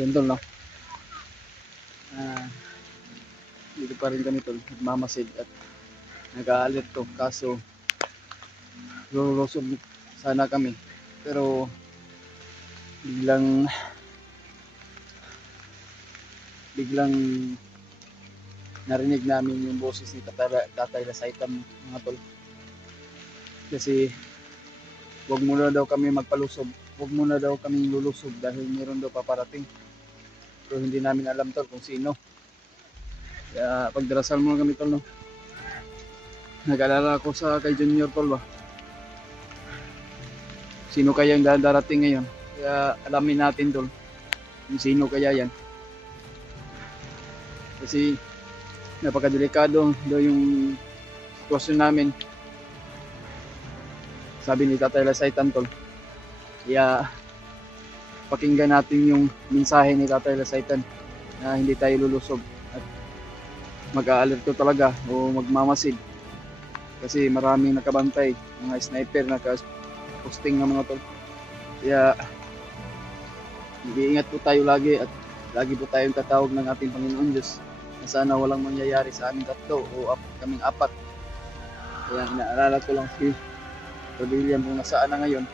Yun tol, no? Ah, dito pa rin kami tol, nagmamasid at nag-aalerto, kaso lulusog sana kami, pero biglang narinig namin yung boses ni Tatay Lasaitan, mga tol, kasi wag muna daw kami magpalusog, wag muna daw kami lulusog dahil meron daw paparating, pero hindi namin alam tol kung sino. Kaya pagdarasal mo kami tol, no? Nag-alala ako sa kay Junior tol ba, sino kaya yung darating ngayon, kaya alamin natin tol kung sino kaya yan, kasi napakadelikado daw yung sitwasyon namin, sabi ni Tatay Lasaitan tol. Kaya pakinggan natin yung mensahe ni Tatay Lasaitan na hindi tayo lulusog at mag-aalerto talaga o magmamasid, kasi maraming nakabantay, mga sniper naka-posting ng mga tol. Kaya mag-iingat po tayo lagi at lagi po tayong tatawag ng ating Panginoon Diyos na sana walang mangyayari sa aming tatlo o kaming apat. Kaya inaalala ko lang si Brother William kung nasaan na ngayon.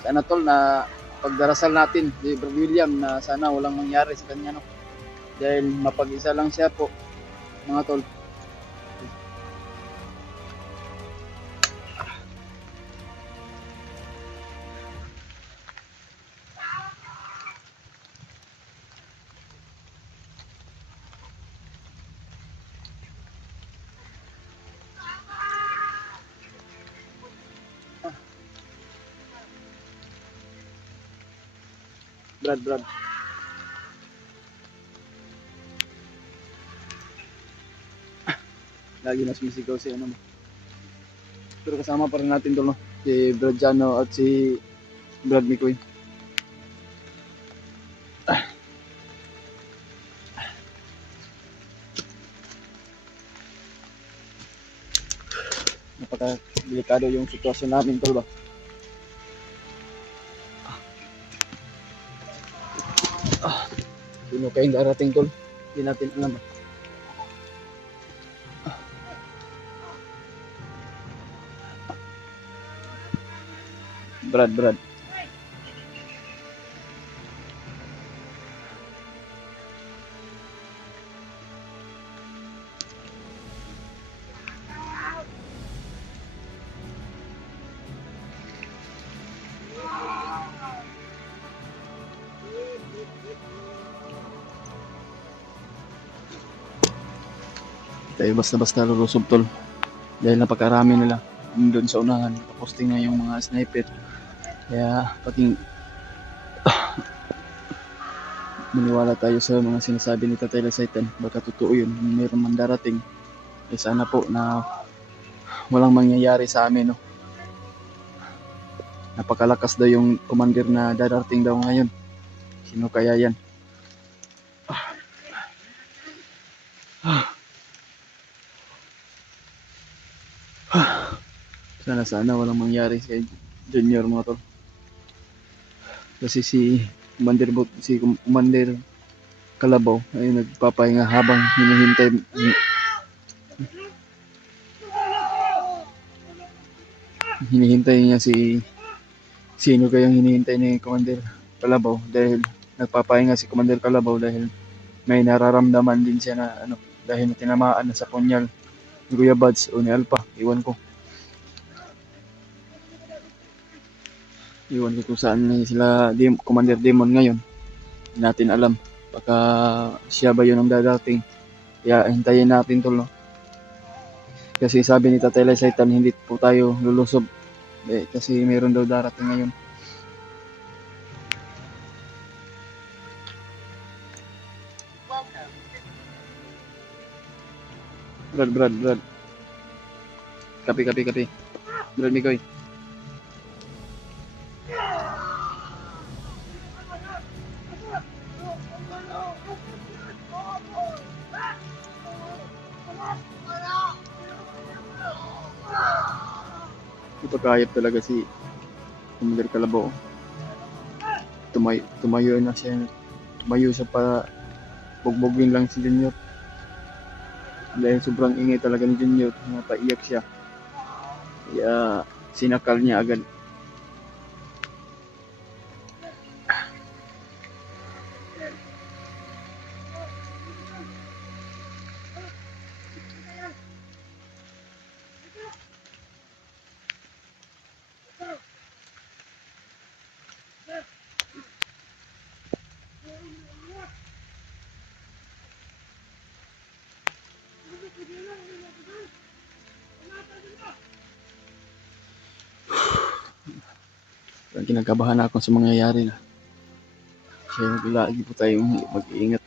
Sana tol na pagdarasal natin si Brother William na sana walang mangyari sa kanya, no? Dahil mapag-isa lang siya po, mga tol. Brad. Lagi na sumisigaw si ano. Pero kasama pa rin natin tol, no? Si Brad Jano at si Brad Mikoy. Napaka-delikado yung sitwasyon namin tol ba. Sino kayong darating tol? Hindi natin alam. Brad. Tayo basta lulusog tol dahil napakarami nila doon sa unahan, posting na yung mga sniper. Kaya pating maniwala tayo sa mga sinasabi ni Tatay Lasaitan, baka totoo yun, mayroon man darating. Sana po na walang mangyayari sa amin, no? Napakalakas daw yung commander na darating daw ngayon, sino kaya yan? Sana walang mangyari sa Junior, mga tol, kasi si Commander Kalabaw ay nagpapahinga habang hinihintay niya sino kayang hinihintay ni Commander Kalabaw, dahil nagpapahinga si Commander Kalabaw dahil may nararamdaman din siya na dahil tinamaan na sa punyal ni Kuya Buds o ni Alpha, iwan ko kung saan sila Commander Demon ngayon. Hindi natin alam, baka siya ba yun ang dadating, kaya hintayin natin tol, no? Kasi sabi ni Tatay Lasaitan hindi po tayo lulusob kasi meron daw darating ngayon. Brad. Kapi. Brad Mikoy. Ito kayap talaga si Commander Kalabaw. Tumayo na siya. mayo siya para bugbugin lang si Junior. Dahil sobrang ingay talaga ni Junior, napaiyak siya. Kaya sinakal niya agad. Kinakabahan ako sa mangyayari na. Kaya lagi po tayong mag-iingat.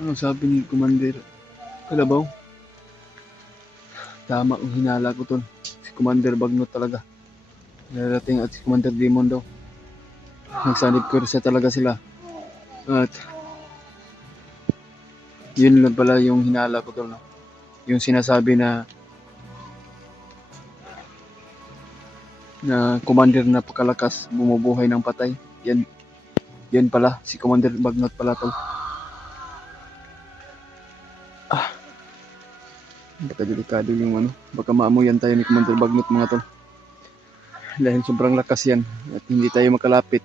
Ano sabi ni Commander Kalabaw? Tama ang hinala ko tol. Si Commander Bagnot talaga. Narating at si Commander Demon daw. Nagsanib kursa talaga sila. At yun lang pala yung hinala ko tol. Yung sinasabi na Commander na pakalakas, bumubuhay ng patay. Yan pala, si Commander Bagnot pala tol. Baka delikado yung baka maamuyan tayo ni Commander Bagnot mga tol. Dahil sobrang lakas yan at hindi tayo makalapit.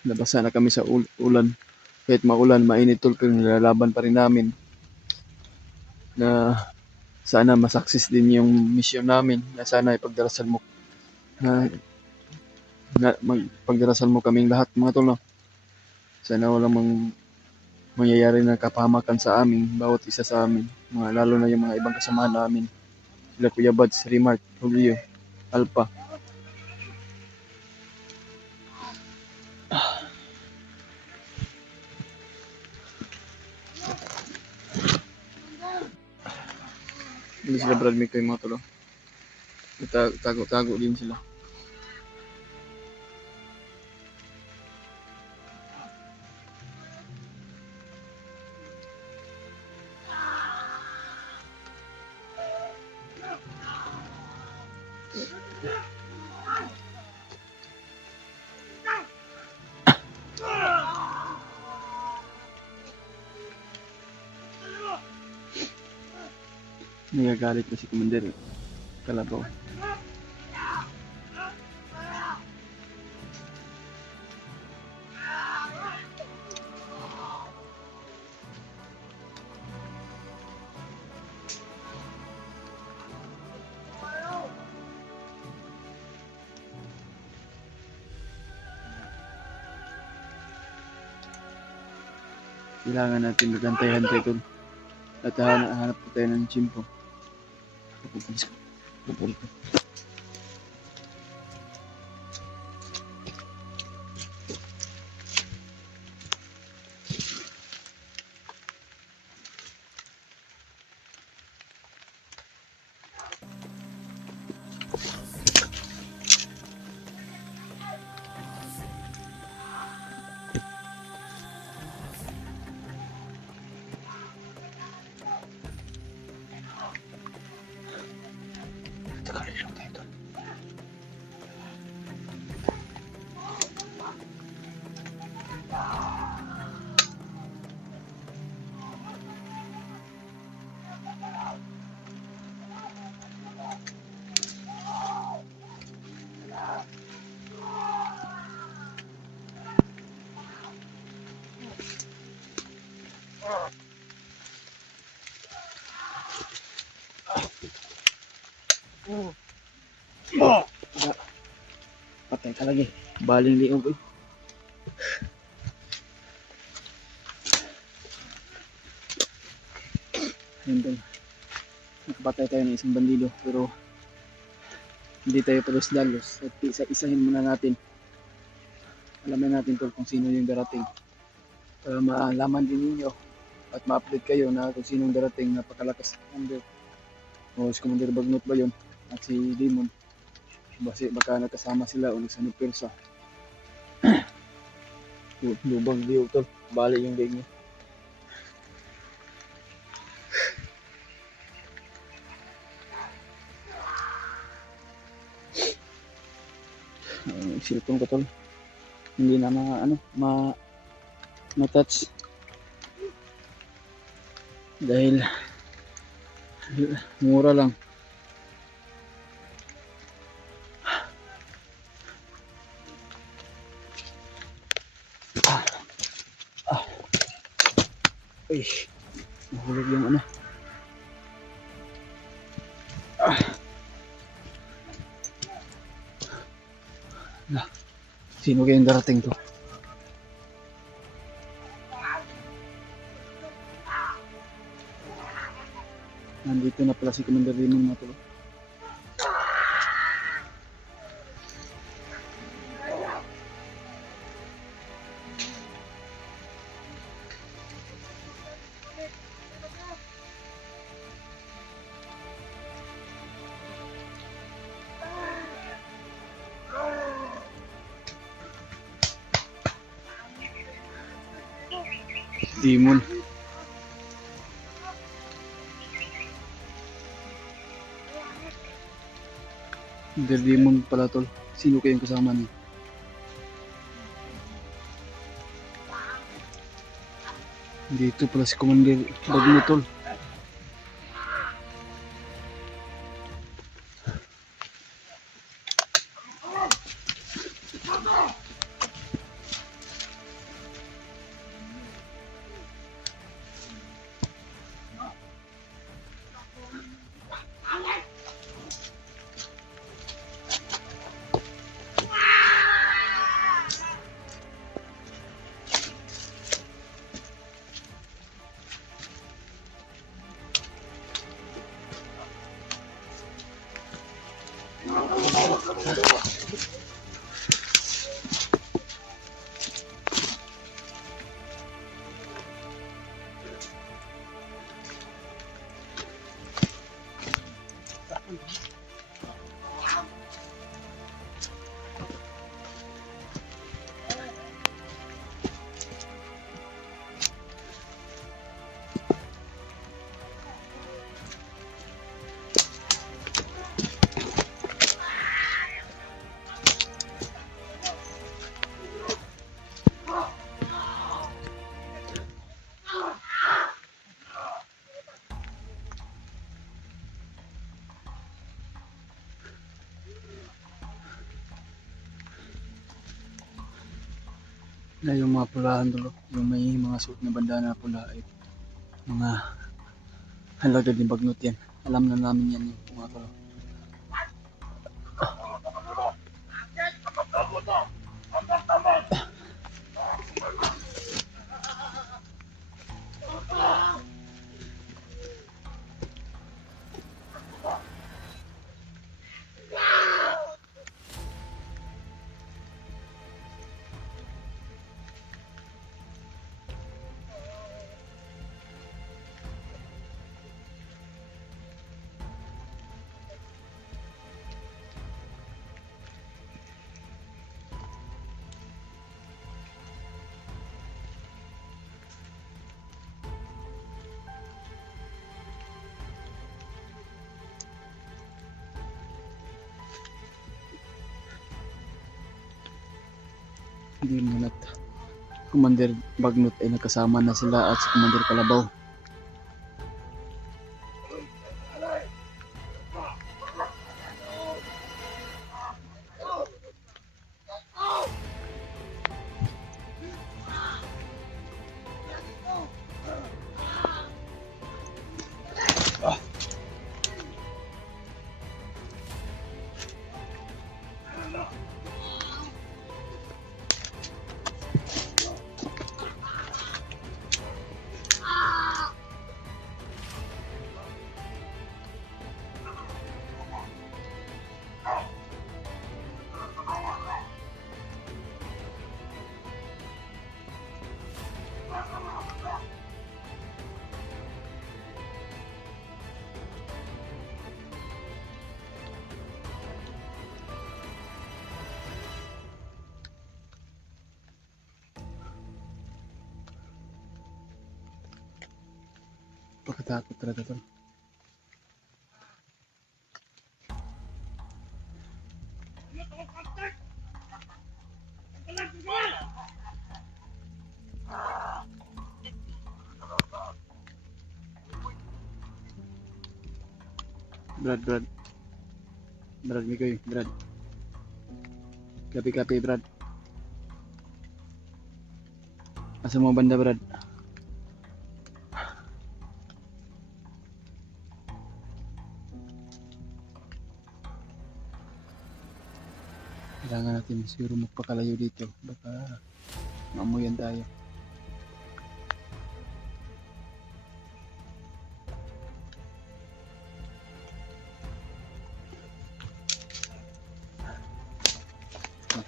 Nabasa na kami sa ulan. Kahit maulan, mainit tol, pero nilalaban pa rin namin. Na sana masakses din yung mission namin. Na sana ipagdarasal mo. Pagdarasal mo kaming lahat mga tol. No? Sana walang mangyayari na kapahamakan sa amin. Bawat isa sa amin. Lalo na yung mga ibang kasamahan namin. Sila Kuya Buds, Remark, Julio, Alpha. Hindi sila Brad Mick yung mga tolo. Tago-tago din sila. Nagagalit na si Commander Kalabaw. Kailangan natin magantay-hantay tol. At hanap po tayo ng chimpo. Pupunta. Patay ka lagi. Baling liog. Yun tol. Nakapatay tayo ng isang bandido pero hindi tayo palos-dalos at isa-isahin muna natin. Alamin natin tol kung sino yung darating para maalaman din ninyo at ma-update kayo na kung sinong darating. Napakalakas Commander o si Commander Bagnot ba yun at si Demon. Baka nakasama sila o nagsanib persa. Lubang view tol, bali yung leg niya. Cellphone ko tol hindi na ma-touch dahil mura lang. Uy, nahulog yung ano. Sino kayong darating to? Nandito na pala si Commander Demon mga tol. Demon. Demon pala tol. Sino kayong kasama niya? Dito pala si Commander Bagnot tol. Na yung mga pulahan dulo, yung may mga suot na bandana pula ay mga halagad ni Bagnot yan. Alam na namin yan yung mga tolo. Demon at Commander Bagnot ay nakasama na sila at si Commander Kalabaw. Pagkatakot talaga tol. Brad. Brad, Mikoy, Brad. Kapi, Brad. Asa mo banda, Brad? Kailangan natin siguro magpakalayo dito. Baka maamuyan tayo.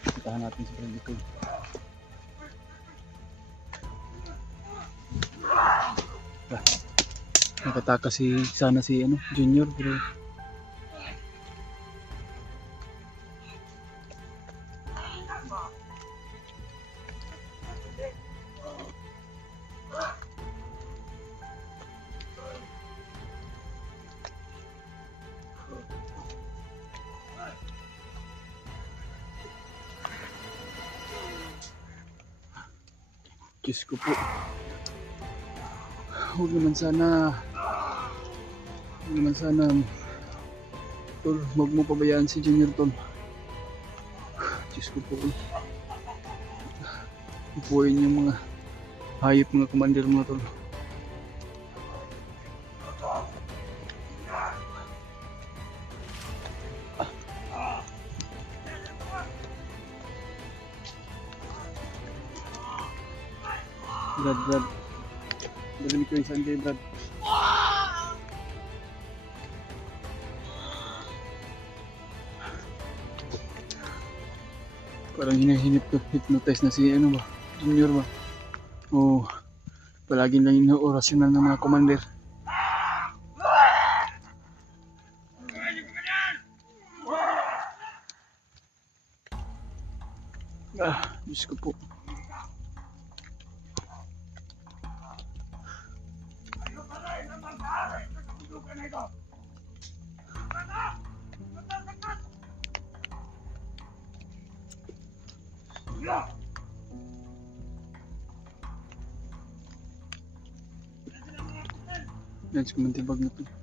Puntahan natin si Brad Mikoy. Nakatakas sana si Junior, pero Diyos ko po. Huwag naman sana tol, huwag mo pabayaan si Junior tol. Diyos ko po. Upuin yung mga hayop, mga commander mo tol. Brad. Balik ko yung Sunday, Brad. Parang hinahinip ko, hypnotize na si Junior ba? O palagi lang yung orasyonal ng mga commander. Diyos ko po. Let's kumanti bag na to.